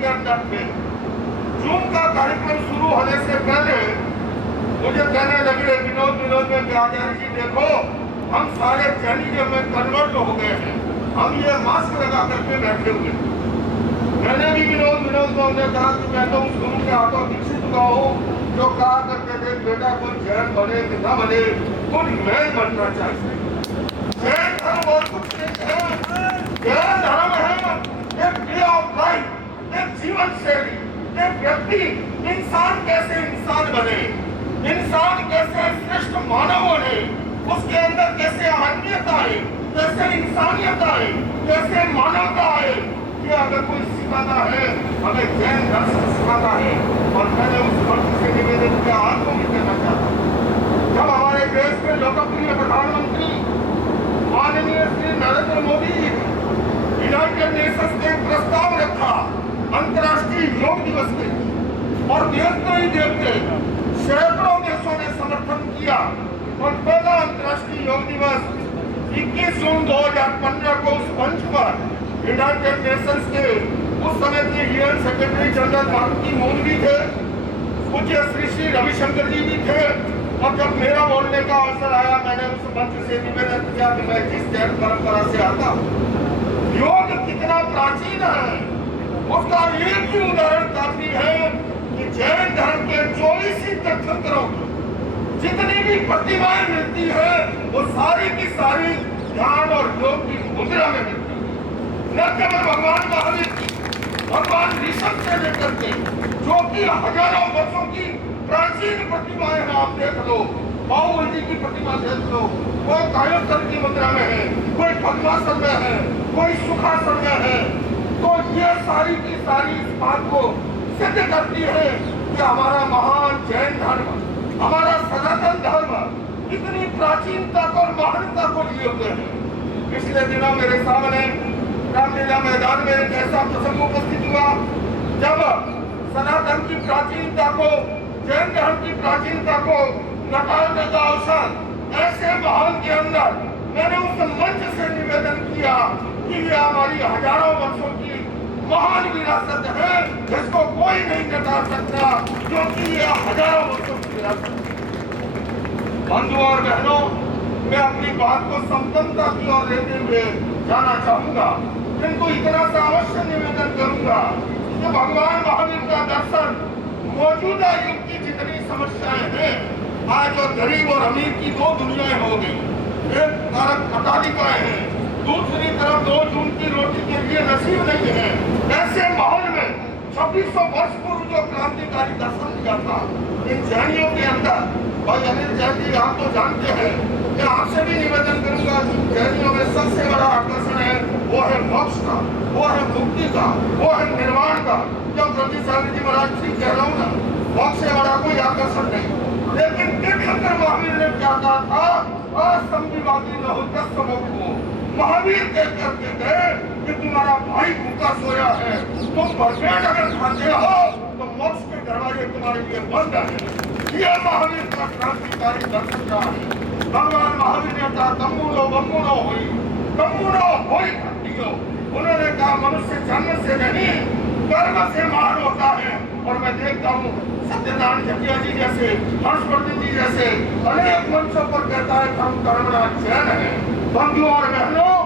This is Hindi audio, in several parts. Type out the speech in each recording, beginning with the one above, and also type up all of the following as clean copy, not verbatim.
के अंदर थे। जूम का कार्यक्रम शुरू होने से पहले मुझे कहने लगे विनोद में आचार्य जी देखो हम सारे जैनिज्म में कन्वर्ट हो गए हैं, हम ये मास्क लगा करके बैठे हुए। मैंने भी विनोद को उन्हें कहा कि मैं तो उस गुरु के हाथों दीक्षित हुआ हूँ जो कहा करके थे बेटा कोई जैन बने कि न बने कोई मैं बनना चाहिए। जैन धर्म और कुछ नहीं है, जैन धर्म है एक वे ऑफ लाइफ, एक जीवन शैली, एक व्यक्ति इंसान कैसे इंसान बने, इंसान कैसे श्रेष्ठ मानव बने, उसके अंदर कैसे अहमियत आए, कैसे इंसानियत आए, कैसे मानवता आए, ये अगर कोई सिखाता है हमें जैन दर्शन सिखाता है। और मैंने उस वर्ष से निवेदन किया आपको भी कहना चाहता हूँ, जब हमारे देश के लोकप्रिय प्रधानमंत्री माननीय श्री नरेंद्र मोदी जी ने यूनाइटेड नेशंस ने प्रस्ताव रखा अंतर्राष्ट्रीय योग दिवस के, और देखते ही देखते सैकड़ों देशों ने समर्थन किया और पहला अंतर्राष्ट्रीय योग दिवस 21 जून 2015 को उस मंच पर यूनाइटेड नेशंस के उस समय के यूएन सेक्रेटरी जनरल बान की मून भी थे, पूज्य श्री रविशंकर जी भी थे। और जब मेरा बोलने का अवसर आया मैंने उस मंच से निवेदन किया कि मैं जिस जैन परंपरा से आता हूँ, योग कितना प्राचीन है उसका एक ही उदाहरण काफी है कि जैन धर्म के 24 ही तीर्थंकरों जितनी भी प्रतिमाएं मिलती है वो सारी की सारी ध्यान और योग की मुद्रा में मिलती है। न केवल भगवान महावीर की, भगवान ऋषभ से लेकर के जो कि हजारों वर्षों की प्राचीन प्रतिमाएं हैं, आप देख लो, बाहुबल जी की प्रतिमा देख लो, कोई कायोत्तर की मुद्रा में है, कोई पद्मासन में है, कोई सुखासन में है। तो ये सारी की सारी इस बात को सिद्ध करती है कि हमारा महान जैन धर्म, हमारा सनातन धर्म इतनी प्राचीनता को और महानता को लिए हुए हैं। पिछले दिनों मेरे सामने रामलीला मैदान में एक ऐसा प्रसंग उपस्थित हुआ जब सनातन की प्राचीनता को, जैन धर्म की प्राचीनता को नकारने का अवसर ऐसे माहौल के अंदर मैंने उस मंच से निवेदन किया कि ये हमारी हजारों वर्षों की महान विरासत है, जिसको कोई नहीं नकार सकता, क्योंकि ये हजारों वर्षों की विरासत है। बंधुओं और बहनों, मैं अपनी बात को संपन्नता की ओर लेते हुए जाना चाहूंगा, किंतु इतना सा अवश्य निवेदन करूंगा कि भगवान महावीर का दर्शन मौजूदा युग की जितनी समस्याएं हैं, आज और गरीब और अमीर की दो दुनियाएं हो गई। एक तरफ अटालिकाएं हैं, दूसरी तरफ 2 जून की रोटी के लिए नसीब नहीं है। ऐसे माहौल में 2600 वर्ष पूर्व जो क्रांतिकारी दर्शन दिया था इन जैनियों के अंदर, भाई अनिल जैन जी आप तो जानते हैं, मैं आपसे भी निवेदन करूंगा कि जैनियों में सबसे बड़ा आकर्षण है वो है मोक्ष का, वो है मुक्ति का, वो है निर्वाण का। जब प्रतिशाली जी महाराज ठीक कह रहा हूँ ना, मोक्ष से बड़ा कोई आकर्षण नहीं। लेकिन तीर्थंकर महावीर ने क्या कहा था, असंविवादी न हो तस्मोको। महावीर कह करके गए कि तुम्हारा भाई भूखा सोया है, तुम भरपेट अगर खाते हो तो मोक्ष के दरवाजे तुम्हारे लिए बंद है। यह महावीर का क्रांतिकारी दर्शन रहा है। भगवान महावीर ने कहा तम्बूलो बम्बूनो हुई, तम्बूनो हुई खट्टियो। उन्होंने कहा मनुष्य जन्म से नहीं कर्म से महान होता है। और मैं देखता हूँ सत्यनारायण जटिया जी जैसे, हर्षवर्धन जी जैसे अनेक मंचों पर कहता है कि हम कर्मराज जैन है। बंधुओं और बहनों,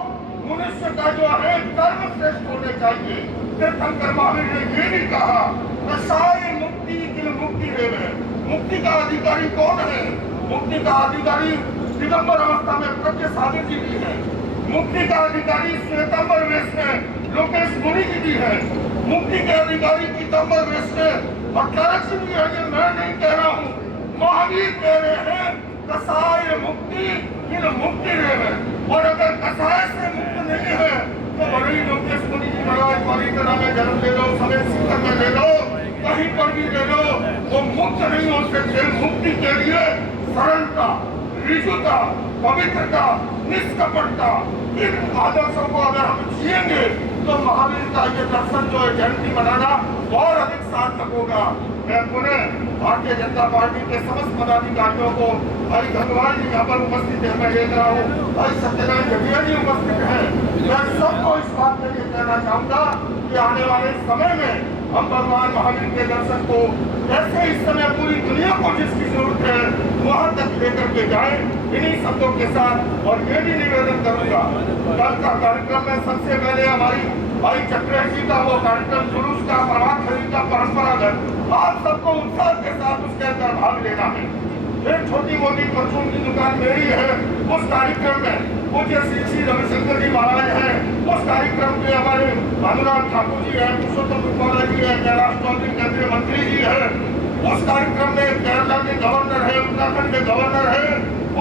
मनुष्य का जो है कर्म श्रेष्ठ होने चाहिए। तीर्थंकर महावीर ने ये भी कहा रसाय मुक्ति किल मुक्ति देवे। मुक्ति का अधिकारी कौन है? मुक्ति का अधिकारी दिगंबर अवस्था में प्रज्ञ सागर जी भी है। मुक्ति का अधिकारी श्वेतंबर वेश में लोकेश मुनि जी भी है। मुक्ति के अधिकारी पीताम्बर वेश में भट्टारक जी भी है। ये मैं नहीं कह रहा हूँ, महावीर कह रहे हैं कसाय मुक्ति किल मुक्ति देवे। और अगर कसाय से मुक्त नहीं है तो बड़ी लोकेश मुनि जी महाराज परिक्रमा में जन्म ले लो, समय सीकर में ले लो, कहीं पर भी ले लो, वो मुक्त नहीं हो सकते। मुक्ति के लिए सरलता, ऋजुता, पवित्रता, निष्कपटता, इन आदर्शों को अगर हम जिएंगे तो महावीर का ये दर्शन जो है जयंती मनाना और अधिक सार्थक होगा। मैं पुनः भारतीय जनता पार्टी के समस्त पदाधिकारियों को, भाई भगवान जी यहाँ पर उपस्थित है, मैं देख रहा हूँ भाई सत्यनारायण जटिया जी उपस्थित हैं, मैं सबको इस बात के लिए कहना चाहूंगा कि कि आने वाले समय में हम भगवान महावीर के दर्शन को कैसे इस समय पूरी दुनिया को जिसकी जरूरत है वहां तक लेकर के जाए। इन्हीं शब्दों के साथ और ये भी निवेदन करूंगा, कल का कार्यक्रम में सबसे पहले हमारी भाई चक्रेश जी का वो कार्यक्रम जुलूस का प्रभात फेरी का परंपरागत आप सबको उत्साह के साथ उसके अंदर भाग लेना है। फिर छोटी मोटी परचून की दुकान मेरी है, उस कार्यक्रम में पूज्य श्री श्री रविशंकर जी महाराज हैं, उस कार्यक्रम के हमारे अनुराग ठाकुर जी हैं, पुरुषोत्तम रूपाला जी हैं, कैलाश चौधरी केंद्रीय मंत्री जी हैं, उस कार्यक्रम में केरला के गवर्नर है, उत्तराखंड के गवर्नर है,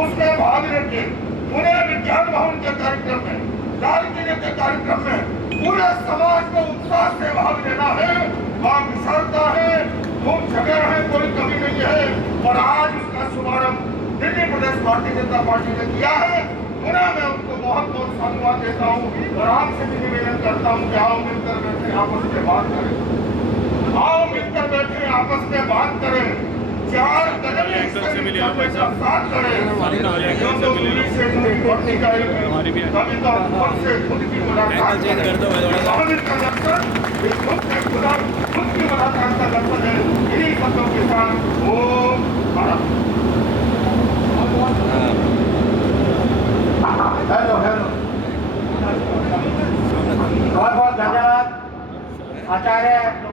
उसमें भाग लेके पूरे विज्ञान भवन के कार्यक्रम में, लाल किले के कार्यक्रम में पूरे समाज को उत्साह से भाग लेना है। वहाँ विशालता है, खूब जगह है, कोई कमी नहीं है। और आज उसका शुभारंभ दिल्ली प्रदेश भारतीय जनता पार्टी ने किया है। पुनः मैं उनको बहुत बहुत साधुवाद देता हूँ और आपसे भी निवेदन करता हूँ कि आओ मिलकर बैठे आपस में बात करें, आओ मिलकर बैठे आपस में बात करें, 4 कदम साथ करें, दूरी से दूरी बढ़ती जाएगी। कभी तो खुद से खुद की मुलाकात करें, महावीर का दर्शन खुद से खुद की मुलाकात का दर्शन है। इन्हीं शब्दों के साथ ओम भारत।